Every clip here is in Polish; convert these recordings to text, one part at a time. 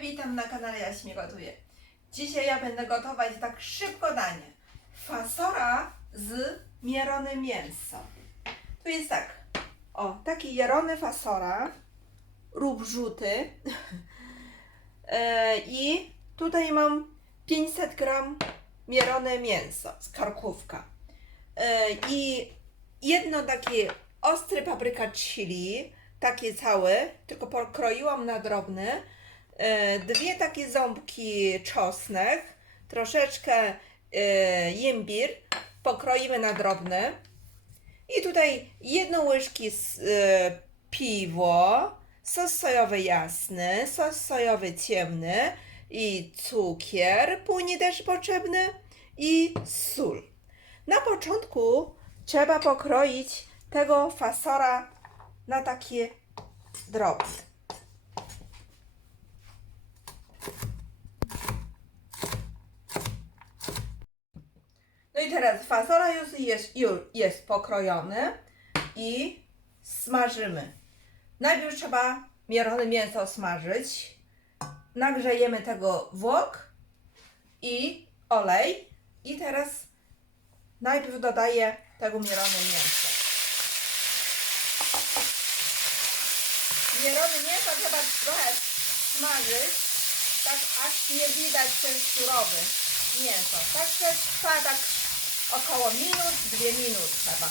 witam na kanale Jaśmie Gotuje. Dzisiaj ja będę gotować tak szybko danie. Fasora z mielonym mięsem. Tu jest tak, o, taki jarony fasora rzuty. e, I tutaj mam 500 gram mielone mięso z karkówka. E, I jedno takie ostry papryka chili, takie całe, tylko pokroiłam na drobne. E, Dwie takie ząbki czosnek, troszeczkę e, imbir, pokroimy na drobne. I tutaj jedno łyżki z, e, piwo, sos sojowy jasny, sos sojowy ciemny i cukier płynie też potrzebny i sól. Na początku trzeba pokroić tego fasora na takie drobne. Teraz fasola już jest, już jest pokrojony i smażymy. Najpierw trzeba mielone mięso smażyć. Nagrzejemy tego wok i olej. I teraz najpierw dodaję tego mielone mięso. Mielone mięso trzeba trochę smażyć, tak aż nie widać ten surowy mięso. Także trwa tak około minut, dwie minut trzeba.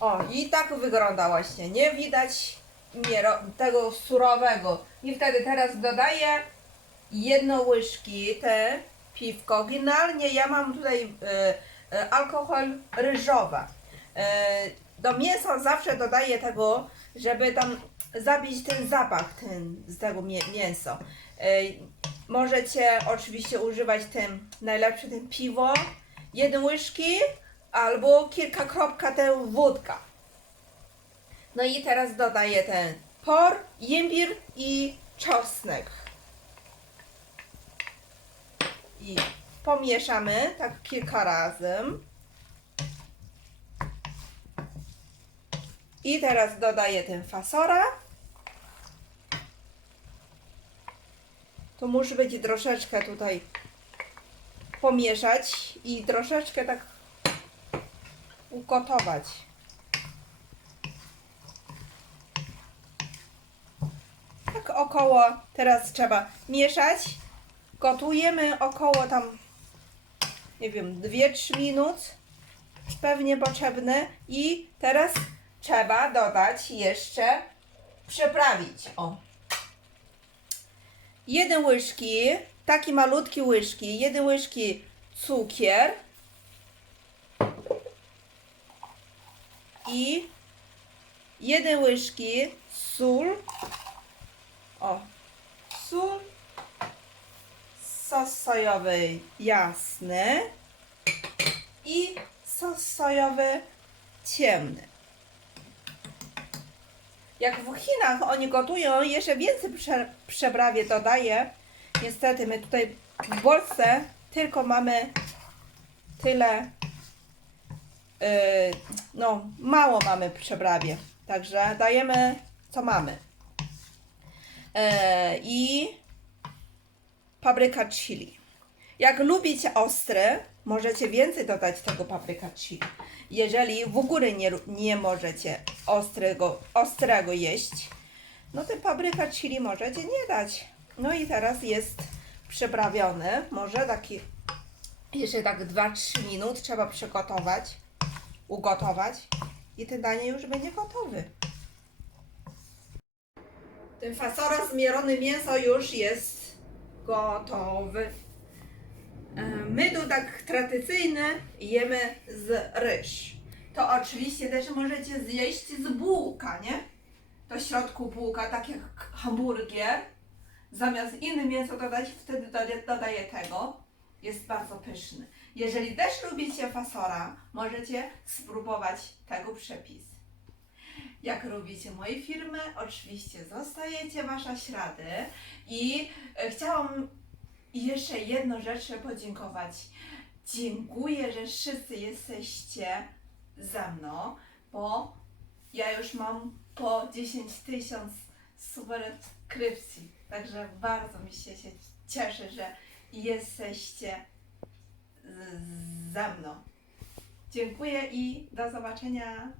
O, i tak wygląda właśnie. Nie widać miero, tego surowego. I wtedy teraz dodaję jedną łyżki te piwko. Oryginalnie ja mam tutaj e, e, alkohol ryżowy. E, do mięsa zawsze dodaję tego, żeby tam zabić ten zapach ten, z tego mię- mięso. Możecie oczywiście używać tym najlepsze ten piwo, jedną łyżki albo kilka kropka tę wódka. No i teraz dodaję ten por, imbir i czosnek. I pomieszamy tak kilka razy. I teraz dodaję ten fasora. To musi być troszeczkę tutaj pomieszać i troszeczkę tak ugotować. Tak około, teraz trzeba mieszać. Gotujemy około tam, nie wiem, 2-3 minut. Pewnie potrzebne. I teraz trzeba dodać jeszcze, przeprawić. O. Jeden łyżki, taki malutki łyżki, jeden łyżki cukier i jeden łyżki sól. O, sól, sos sojowy jasny i sos sojowy ciemny. Jak w Chinach oni gotują, jeszcze więcej prze, przeprawie dodaje. Niestety my tutaj w Polsce tylko mamy tyle, yy, no mało mamy przeprawie. Także dajemy co mamy. Yy, I papryka chili. Jak lubicie ostre, możecie więcej dodać tego papryka chili. Jeżeli w ogóle nie, nie możecie ostrego, ostrego jeść, no to papryka chili możecie nie dać. No i teraz jest przyprawiony. Może taki jeszcze tak 2-3 minut trzeba przygotować, ugotować i ten danie już będzie gotowy. Ten fasora zmielone mięso już jest gotowy. E, My tak tradycyjnie jemy z ryż. To oczywiście też możecie zjeść z bułka, nie? Do środku bułka, tak jak hamburgier. Zamiast inne mięso dodać, wtedy dodaję, tego. Jest bardzo pyszny. Jeżeli też lubicie fasora, możecie spróbować tego przepisu. Jak lubicie moje firmy, oczywiście zostajecie Wasza ślady i e, i jeszcze jedną rzecz chcę podziękować. Dziękuję, że wszyscy jesteście za mną, bo ja już mam po 10 tysięcy subskrypcji. Także bardzo mi się, się cieszę, że jesteście za mną. Dziękuję i do zobaczenia.